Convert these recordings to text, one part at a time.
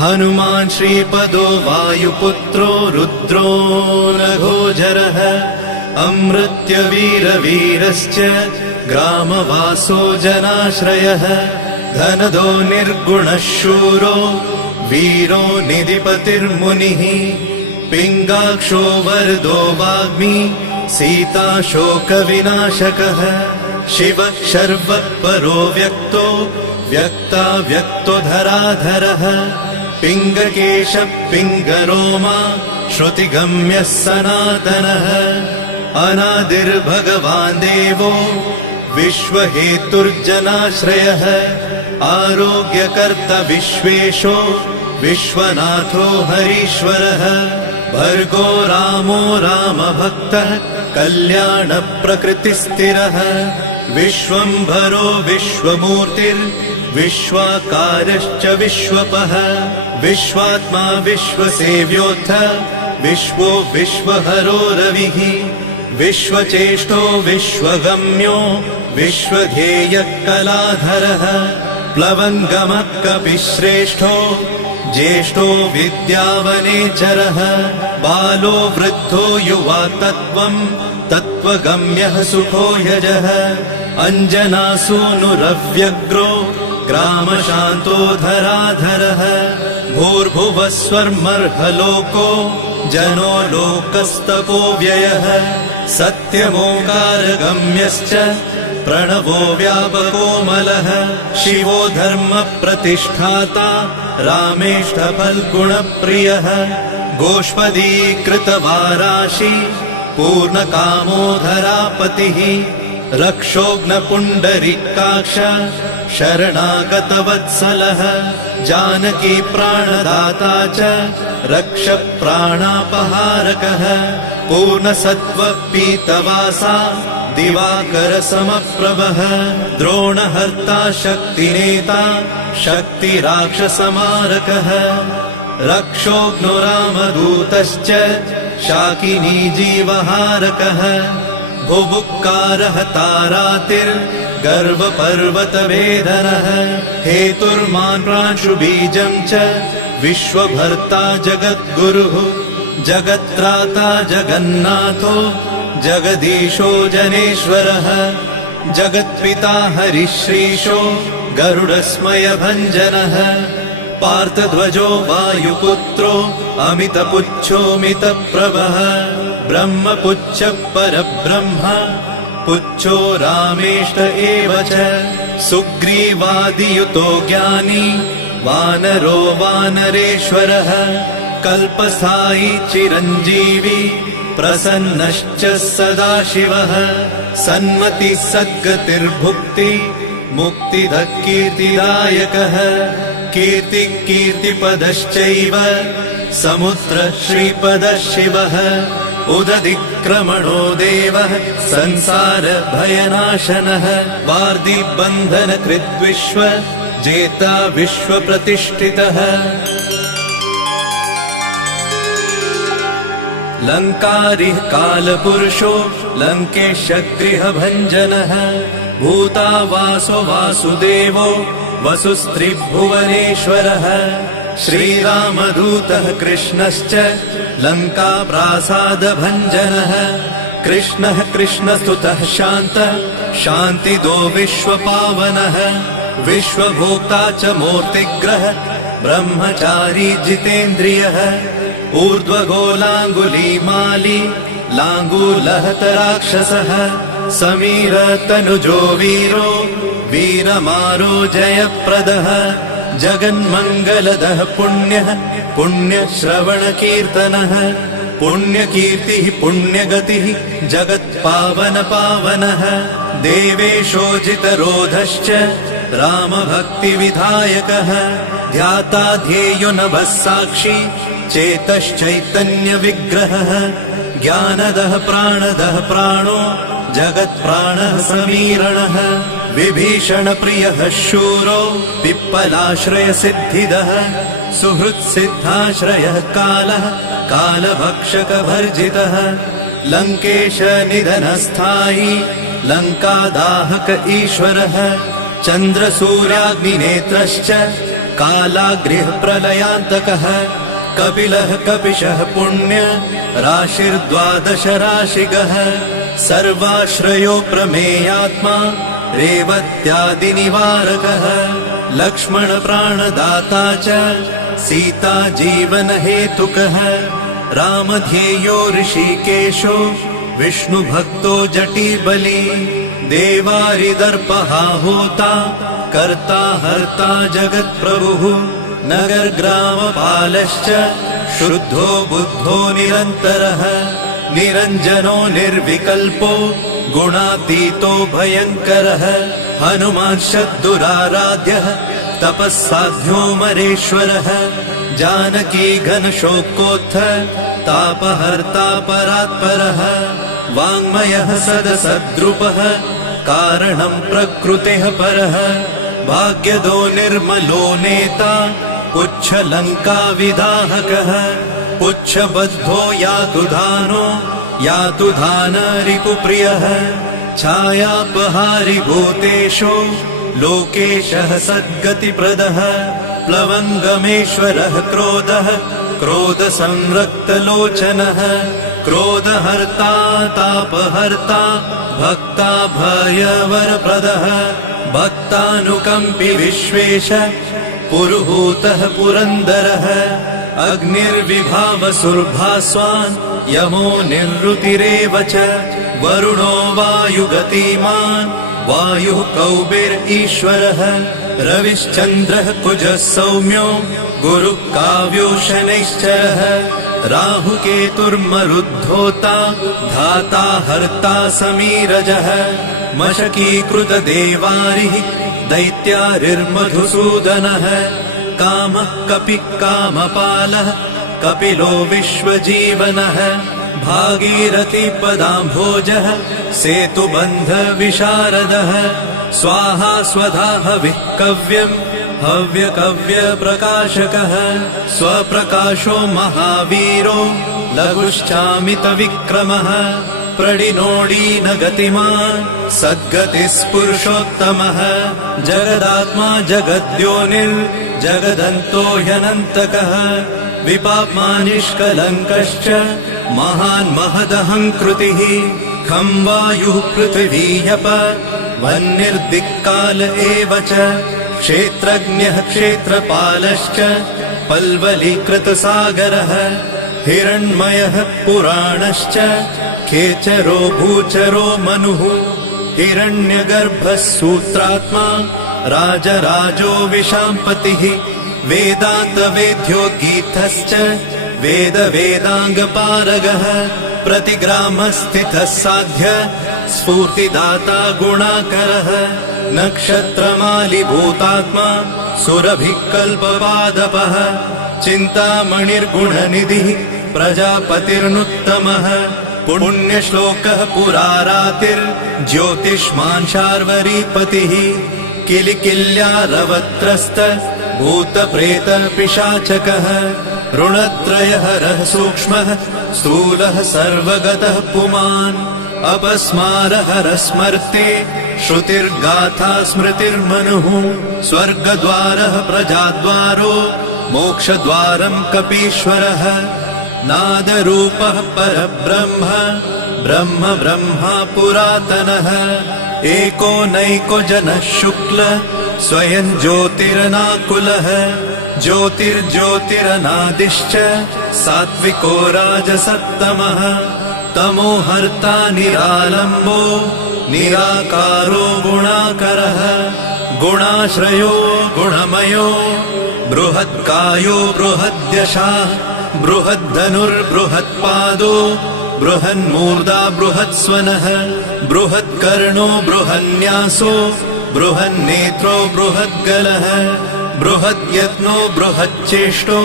हनुमान् श्रीपदो वायुपुत्रो रुद्रो नघोजरः अमृत्यवीरवीरश्च ग्रामवासो जनाश्रयः धनदो निर्गुणः शूरो वीरो निधिपतिर्मुनिः पिङ्गाक्षो वरदो वाग्मी सीता शोकविनाशकः शिवः शर्वः परो व्यक्तो व्यक्ता व्यक्तो धराधरः पिङ्गकेशः पिङ्गरोमा श्रुतिगम्यः सनातनः अनादिर्भगवान् देवो विश्वहेतुर्जनाश्रयः आरोग्यकर्ता विश्वेशो विश्वनाथो हरीश्वरः भर्गो रामो रामभक्तः कल्याणप्रकृतिस्थिरः विश्वम्भरो विश्वमूर्तिर्विश्वाकारश्च विश्वपः विश्वात्मा विश्वसेव्योऽथ विश्वो विश्वहरो रविः विश्वचेष्टो विश्वगम्यो विश्वध्येयः कलाधरः प्लवङ्गमः कपिश्रेष्ठो ज्येष्ठो विद्यावनेचरः बालो वृद्धो युवा तत्त्वगम्यः सुखो यजः अञ्जनासूनुरव्यग्रो ग्रामशान्तो धराधरः भूर्भुवस्वर्मर्हलोको जनो लोकस्तपो व्ययः सत्यमोकारगम्यश्च प्रणवो व्यापकोमलः शिवो धर्मप्रतिष्ठाता रामेष्ठफल्गुणप्रियः गोष्पदीकृतवाराशि पूर्णकामोधरापतिः रक्षोघ्नपुण्डरीकाक्ष शरणागतवत्सलः जानकी प्राणदाता च रक्षप्राणापहारकः पूर्णसत्त्वपीतवासा दिवाकरसमप्रभः द्रोणहर्ता शक्तिनेता शक्तिराक्षसमारकः रक्षोघ्नो रामदूतश्च शाकिनी जीवहारकः भुभुक्कारः तारातिर्गर्वपर्वतवेदनः हेतुर्मान् प्रांशुबीजं च विश्वभर्ता जगद्गुरुः जगत्त्राता जगन्नाथो जगदीशो जनेश्वरः जगत्पिता हरिश्रीशो गरुडस्मयभञ्जनः पार्थध्वजो वायुपुत्रो अमितपुच्छोऽमितप्रभः ब्रह्मपुच्छ परब्रह्म पुच्छो रामेष्ट एव च सुग्रीवादियुतो ज्ञानी वानरो वानरेश्वरः कल्पस्थायी चिरञ्जीवी प्रसन्नश्च सदाशिवः सन्मतिः सद्गतिर्भुक्ति मुक्तिदः कीर्तिदायकः कीर्तिः कीर्तिपदश्चैव समुद्रः श्रीपदः शिवः उदधिक्रमणो देवः संसारभयनाशनः वार्धिबन्धनकृद्विश्व जेता विश्वप्रतिष्ठितः लङ्कारिः कालपुरुषो लङ्केशगृहभञ्जनः भूतावासो वासुदेवो वसुस्त्रिभुवनेश्वरः श्रीरामदूतः कृष्णश्च लङ्काप्रासादभञ्जनः कृष्णः कृष्णस्तुतः शान्तः शान्तिदो विश्वपावनः विश्वभोक्ता च मूर्तिग्रह ब्रह्मचारी जितेन्द्रियः ऊर्ध्वगोलाङ्गुलीमाली लाङ्गूलहतराक्षसः समीरतनुजो वीरो वीरमारो जयप्रदः जगन्मङ्गलदः पुण्यः पुण्यश्रवणकीर्तनः पुण्यकीर्तिः पुण्यगतिः जगत्पावनपावनः देवेशोजितरोधश्च रामभक्तिविधायकः ध्याता ध्येयो नभः साक्षी चेतश्चैतन्यविग्रहः ज्ञानदः प्राणदः प्राणो जगत्प्राणः समीरणः विभीषणप्रियः शूरो पिप्पलाश्रयसिद्धिदः सुहृत्सिद्धाश्रयः कालः कालभक्षकभर्जितः लङ्केशनिधनस्थायी लङ्कादाहक ईश्वरः चन्द्रसूर्याग्निनेत्रश्च कालाग्निः प्रलयान्तकः कपिलः कपिशः पुण्य राशिर्द्वादश राशिगः सर्वाश्रयो प्रमेयात्मा रेवत्यादिनिवारकः लक्ष्मण प्राणदाता च सीता जीवन हेतुकः रामध्येयो ऋषिकेशो विष्णुभक्तो जटिबली देवारिदर्पहा होता कर्ता हर्ता जगत्प्रभुः नगरग्रामपालश्च शुद्धो बुद्धो निरन्तरः निरञ्जनो निर्विकल्पो गुणातीतो भयङ्करः हनुमान्शद्दुराराध्यः तपःसाध्यो मरेश्वरः जानकी घनशोकोत्थ तापहर्ता परात्परः वाङ्मयः सदसद्रुपः कारणं प्रकृतेः परः भाग्यदो निर्मलो नेता पुच्छलङ्का विदाहकः पुच्छबद्धो यातु धान रिपुप्रियः छायापहारि भूतेषु लोकेशः सद्गतिप्रदः प्लवङ्गमेश्वरः क्रोधसंरक्तलोचनः क्रोधहर्ता तापहर्ता भक्ता भयवरप्रदः भक्तानुकम्पि विश्वेश पुरुहूतः पुरन्दरः अग्निर्विभावसुर्भास्वान् यमो निरृतिरेव च वरुणो वायुगतिमान् वायुः कौबिर्ईश्वरः रविश्चन्द्रः कुजः सौम्यो गुरुः काव्यो शनैश्चरः राहुकेतुर्मरुद्धोता धाता हर्ता समीरजः मशकीकृतदेवारिः दैत्यारिर्मधुसूदनः कामः कपिः कामपालः कपिलो विश्वजीवनः भागीरथीपदाम्भोजः सेतुबन्धविशारदः स्वाहा स्वधा हविः कव्यम् हव्यकव्यप्रकाशकः स्वप्रकाशो महावीरो लघुश्चामितविक्रमः प्रडिनोडीन गतिमान् सद्गतिस्पुरुषोत्तमः जगदात्मा जगद्योनिर्जगदन्तो ह्यनन्तकः विपाप्मा निष्कलङ्कश्च महान् महदहङ्कृतिः खं वायुः पृथिवीयप वह्निर्दिक्काल एव च क्षेत्रज्ञः क्षेत्रपालश्च पल्वलीकृतसागरः हिरण्मयः पुराणश्च खेचरो भूचरो मनुः हिरण्यगर्भः सूत्रात्मा राजराजो विशाम्पतिः वेदान्तवेद्योद्गीतश्च वेदाङ्गपारगः प्रतिग्रामस्थितः साध्य स्फूर्तिदाता गुणाकरः नक्षत्रमालिभूतात्मा सुरभिः कल्पपादपः चिन्तामणिर्गुणनिधिः प्रजापतिर्नुत्तमः पुण्यश्लोकः पुरारातिर्ज्योतिष्मान् शार्वरीपतिः किलिकिल्यारवत्रस्त भूतप्रेतपिशाचकः ऋणत्रयहरः सूक्ष्मः स्थूलः सर्वगतः पुमान् अपस्मारहरः स्मर्ते श्रुतिर्गाथा स्मृतिर्मनुः स्वर्गद्वारः प्रजाद्वारो मोक्षद्वारं कपीश्वरः नादरूपः परब्रह्म ब्रह्मा पुरातनः एको नैको जनः शुक्ल स्वयं ज्योतिरनाकुलः ज्योतिर्ज्योतिरनादिश्च सात्विको राजसत्तमः तमोहर्ता निरालम्बो निराकारो गुणाकरः गुणाश्रयो गुणमयो बृहत्कायो बृहद्यशाः बृहद्धनुर्बृहत्पादो बृहन्मूर्धा बृहत्स्वनः बृहत्कर्णो बृहन्यासो बृहन्नेत्रो बृहद्गलः बृहद्यत्नो बृहच्चेष्टो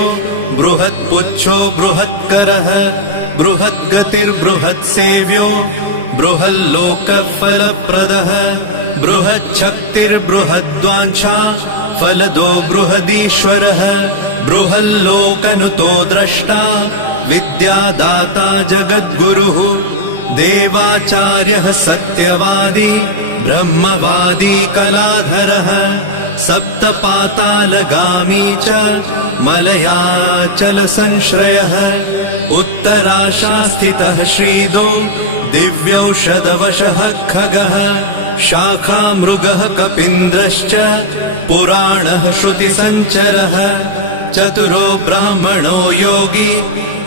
बृहत्पुच्छो बृहत्करः बृहद्गतिर्बृहत्सेव्यो बृहल्लोकफलप्रदः बृहच्छक्तिर्बृहद्वाञ्छा फलदो बृहदीश्वरः बृहल्लोकनुतो द्रष्टा विद्यादाता जगद्गुरुः देवाचार्यः सत्यवादी ब्रह्मवादी कलाधरः सप्तपातालगामी च मलयाचल संश्रयः उत्तराशास्थितः श्रीदो दिव्यौषधवशः खगः शाखामृगः कपीन्द्रश्च पुराणः श्रुतिसञ्चरः चतुरो ब्राह्मणो योगी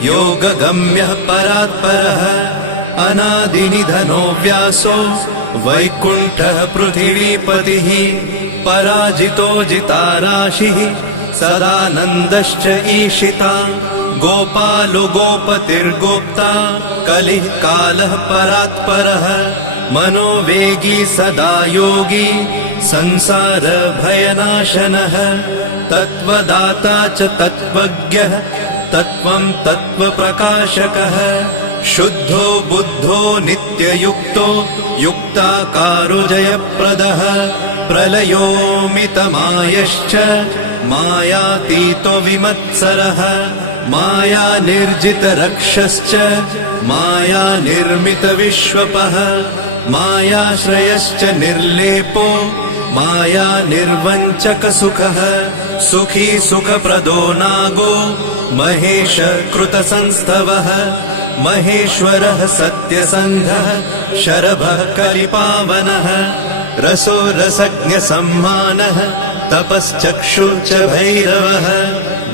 योगगम्यः परात्परः अनादिनिधनो व्यासो वैकुण्ठः पृथिवीपतिः पराजितो जिताराशिः सदानन्दश्च ईशिता गोपालो गोपतिर्गोप्ता कलिः कालः परात्परः मनोवेगी सदा योगी संसार भयनाशनः तत्त्वदाता च तत्त्वज्ञः तत्त्वं तत्त्वप्रकाशकः शुद्धो बुद्धो नित्ययुक्तो युक्ताकारो जयप्रदः प्रलयोमितमायश्च मायातीतो विमत्सरः मायानिर्जितरक्षश्च मायानिर्मितविश्वपः मायाश्रयश्च निर्लेपो मायानिर्वञ्चकसुखः सुखी सुखप्रदो नागो महेश कृतसंस्थवः महेश्वरः सत्यसन्धः शरभः कलिपावनः रसो रसज्ञसम्मानः तपश्चक्षुः च भैरवः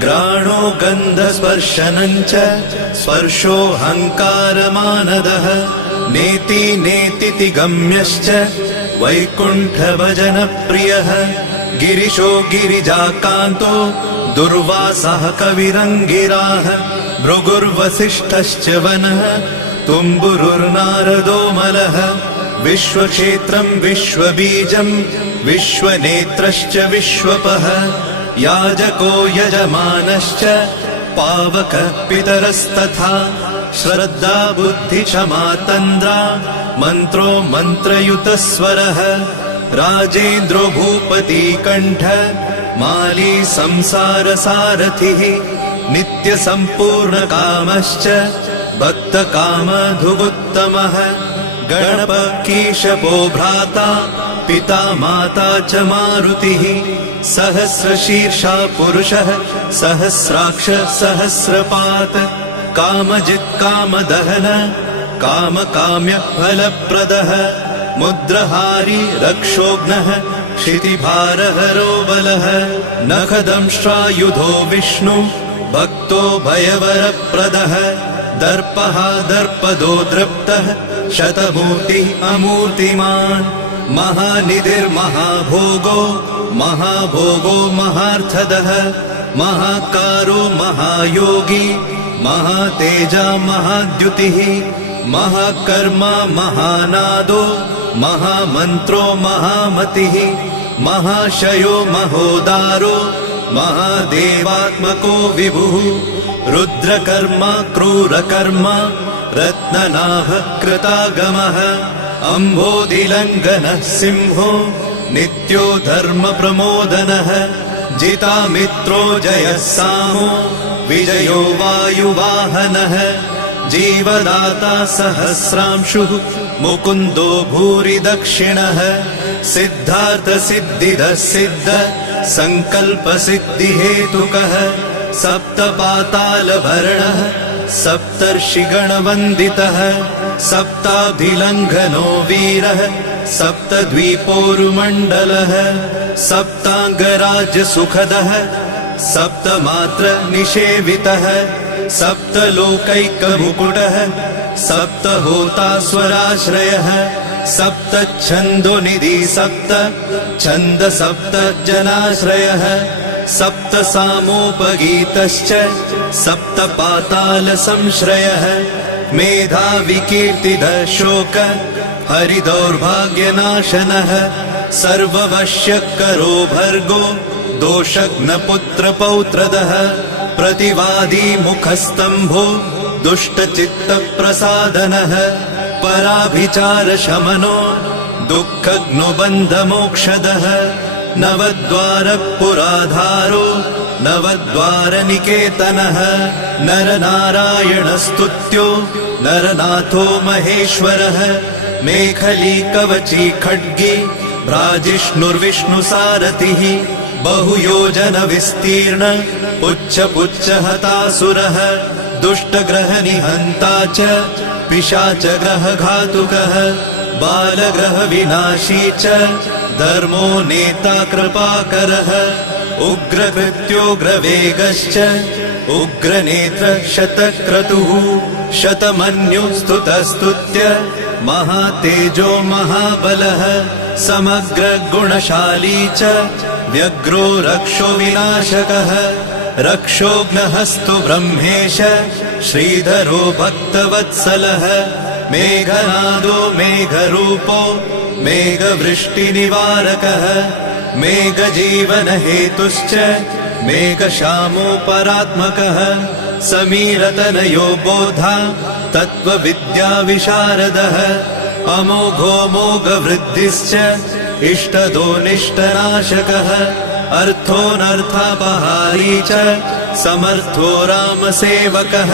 घ्राणो गन्धस्पर्शनञ्च स्पर्शोऽहङ्कारमानदः नेति नेतिति गम्यश्च वैकुण्ठभजनप्रियः गिरिशो गिरिजाकान्तो दुर्वासः कविरङ्गिराः भृगुर्वसिष्ठश्च वनः तुम्बुरुर्नारदो मलः विश्वक्षेत्रं विश्वबीजं विश्वनेत्रश्च विश्वपः याजको यजमानश्च पावकः पितरस्तथा श्रद्धा बुद्धि क्षमा तन्द्रा मन्त्रो मन्त्रयुतस्वरः राजेन्द्रो भूपति कण्ठ माली संसारसारथिः नित्यसम्पूर्णकामश्च भक्तकामधुगुत्तमः गणपकीशपो भ्राता पिता माता च मारुतिः सहस्रशीर्षा पुरुषः सहस्राक्ष सहस्रपात् कामजित् कामदहन कामकाम्य फलप्रदः मुद्रहारी रक्षोघ्नः क्षितिभारहरो बलः नखदंष्ट्रायुधो विष्णु भक्तो भयवरप्रदः दर्पः दर्पदो दृप्तः शतमूर्तिः अमूर्तिमान् महानिधिर्महाभोगो महाभोगो महार्थदः महाकारो महायोगी महातेजा महाद्युतिः महाकर्मा महानादो महामन्त्रो महामतिः महाशयो महोदारो महादेवात्मको विभुः रुद्रकर्मा क्रूरकर्मा रत्ननाभः कृतागमः अम्भोधिलङ्घनः सिंहो नित्यो धर्मप्रमोदनः जितामित्रो जयः सामो विजयो वायुवाहनः जीवदाता सहस्रांशुः मुकुन्दो भूरि दक्षिणः सिद्धार्थसिद्धिदः सिद्ध सङ्कल्पसिद्धिहेतुकः सप्तपातालभरणः सप्तर्षिगणवन्दितः सप्ताभिलङ्घनो वीरः सप्तद्वीपोरुमण्डलः सप्ताङ्गराज्यसुखदः सप्तमात्र निषेवितः सप्तलोकैकमुकुटः सप्तहोतास्वराश्रयः सप्तच्छन्दोनिधि सप्त छन्द सप्त जनाश्रयः सप्तसामोपगीतश्च सप्तपातालसंश्रयः मेधाविकीर्तिदः शोक हरिदौर्भाग्यनाशनः सर्ववश्यकरो भर्गो दोषघ्नपुत्रपौत्रदः प्रतिवादी मुखस्तम्भो दुष्टचित्तप्रसादनः पराभिचारशमनो दुःखघ्नुबन्धमोक्षदः नवद्वारपुराधारो नवद्वारनिकेतनः नरनारायणस्तुत्यो नरनाथो महेश्वरः मेखली कवची खड्गी भ्राजिष्णुर्विष्णुसारथिः बहुयोजन विस्तीर्ण पुच्छ पुच्छ हतासुरः दुष्टग्रह निहन्ता च पिशाच ग्रह घातुकः बालग्रह विनाशी च धर्मो नेता कृपाकरः उग्रकृत्योग्रवेगश्च उग्रनेत्र शतक्रतुः शतमन्युस्तुतस्तुत्य महातेजो महाबलः समग्र गुणशाली च व्यग्रो रक्षो विनाशकः रक्षोघ्नहस्तु ब्रह्मेश श्रीधरो भक्तवत्सलः मेघनादो मेघरूपो मेघवृष्टिनिवारकः मेघजीवनहेतुश्च मेघश्यामो परात्मकः समीरतनयो बोधा तत्त्वविद्याविशारदः अमोघो मोघवृद्धिश्च इष्टदो निष्टनाशकः अर्थोऽनर्थापहारी च समर्थो रामसेवकः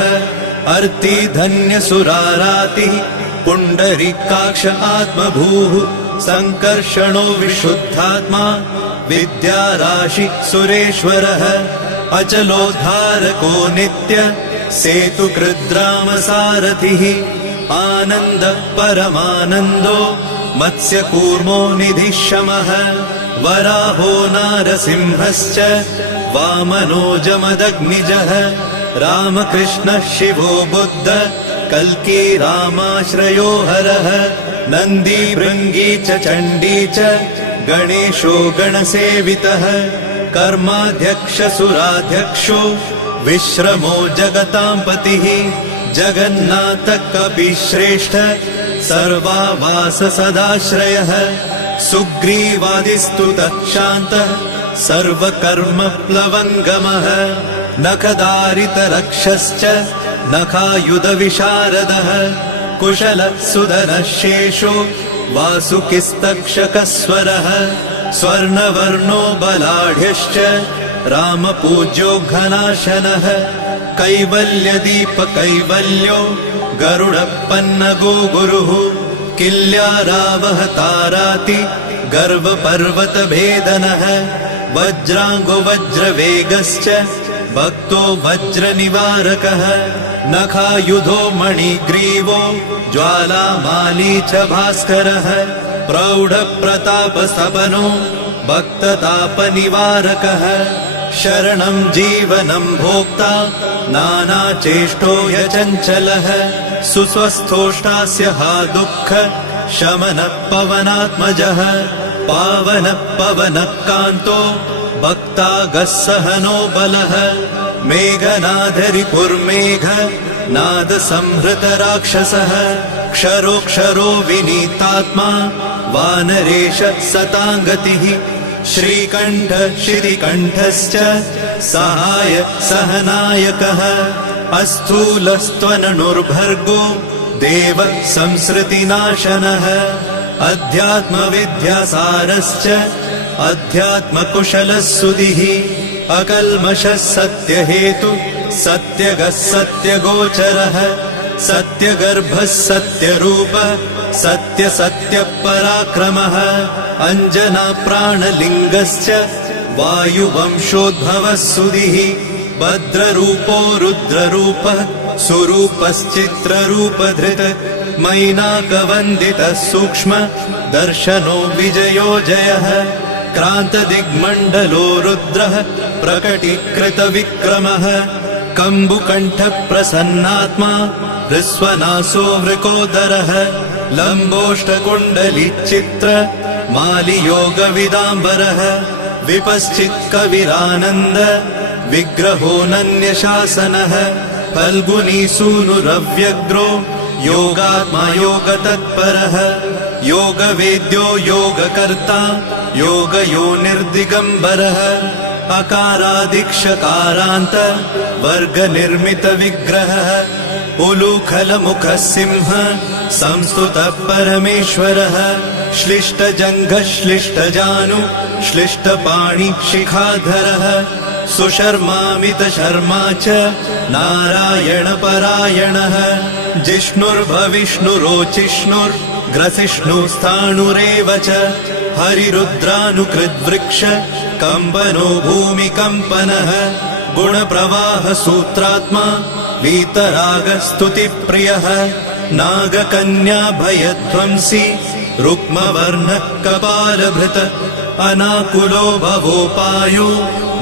अर्ति धन्यसुरारातिः पुण्डरीकाक्ष आत्मभूः संकर्षणो विशुद्धात्मा विद्याराशि सुरेश्वरः अचलोद्धारको नित्य सेतुकृद्रामसारथिः आनन्द परमानन्दो मत्स्यकूर्मो निधिशमः वराहो नारसिंहश्च वामनो जमदग्निजः रामकृष्णः शिवो बुद्ध कल्की रामाश्रयो हरः नन्दी भृङ्गी च चण्डी च गणेशो गणसेवितः कर्माध्यक्ष सुराध्यक्षो विश्रमो जगतां पतिः जगन्नाथ कपिश्रेष्ठ सर्वावास सदाश्रयः सुग्रीवादिस्तुतः शान्तः सर्वकर्म प्लवङ्गमः नखदारितरक्षश्च नखायुधविशारदः कुशलः सुधनः शेषो वासुकिस्तक्षकस्वरः स्वर्णवर्णो बलाढ्यश्च रामपूज्यो घनाशनः कैवल्यदीपकैवल्यो गरुडपन्नगो गुरुः किल्यारावहताराति गर्वपर्वतभेदनः वज्राङ्गो वज्रवेगश्च भक्तो वज्रनिवारकः नखायुधो मणिग्रीवो ज्वालामाली च भास्करः प्रौढप्रतापस्तपनो भक्ततापनिवारकः शरणं जीवनं भोक्ता नानाचेष्टो ह्यचञ्चलः सुस्वस्थोष्टास्य हा दुःख शमनः पवनात्मजः पावनः पवनः कान्तो भक्तागः सहनो बलः मेघनादरिपुर्मेघ नादसंहृतराक्षसः क्षरोक्षरो विनीतात्मा वानरेश सताङ्गतिः श्रीकण्ठ श्रीकण्ठश्च सहाय सहनायकः अस्थूलस्त्वननुर्भर्गो देव संसृतिनाशनः अध्यात्मविद्यासारश्च अध्यात्मकुशलः सुधिः अकल्मषः सत्यहेतु सत्यगः सत्यगोचरः सत्यगर्भः सत्यरूपः सत्यसत्यपराक्रमः अञ्जनाप्राणलिङ्गश्च वायुवंशोद्भवः सुधिः भद्ररूपो रुद्ररूपः सुरूपश्चित्ररूपधृत् मैनाकवन्दितः सूक्ष्म दर्शनो विजयो जयः क्रान्तदिग्मण्डलो रुद्रः प्रकटीकृतविक्रमः कम्बुकण्ठप्रसन्नात्मा हृस्वनासो वृकोदरः लम्बोष्ठकुण्डलिचित्र मालियोगविदाम्बरः विपश्चित्कविरानन्द विग्रहोऽनन्यशासनः फल्गुनीसूनुरव्यग्रो योगात्मा योगतत्परः योगवेद्यो योगकर्ता योगयोनिर्दिगम्बरः अकारादिक्षकारान्त वर्गनिर्मितविग्रहः उलूखलमुखः सिंह संस्तुतः परमेश्वरः श्लिष्टजङ्घः श्लिष्टजानु श्लिष्टपाणि शिखाधरः सुशर्मामितशर्मा च नारायणपरायणः जिष्णुर्भविष्णुरोचिष्णुर् ग्रसिष्णुस्थाणुरेव च हरिरुद्रानुकृद्वृक्ष कम्पनो भूमिकम्पनः गुणप्रवाह सूत्रात्मा वीतरागस्तुतिप्रियः नागकन्या भयध्वंसी रुक्मवर्णः कपालभृत अनाकुलो भवोपायो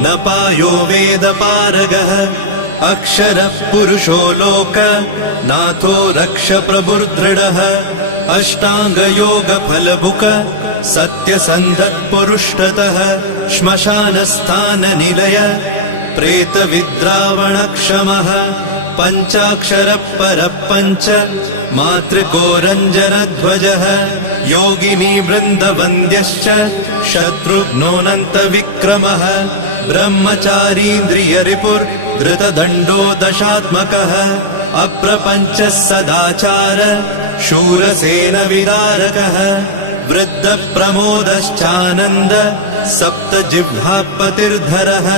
न पायो वेदपारगः अक्षरः पुरुषो लोक नाथो रक्ष प्रभुर्दृढः अष्टाङ्गयोगफलभुक सत्यसन्धत्पुरुष्टतः श्मशानस्थाननिलय प्रेतविद्रावणक्षमः पञ्चाक्षरः परः पञ्च मातृकोरञ्जनध्वजः योगिनी वृन्दवन्द्यश्च शत्रुघ्नोऽनन्तविक्रमः ब्रह्मचारीन्द्रियरिपुर्धृतदण्डो दशात्मकः अप्रपञ्चः सदाचार शूरसेनविदारकः वृद्धप्रमोदश्चानन्द सप्तजिह्वापतिर्धरः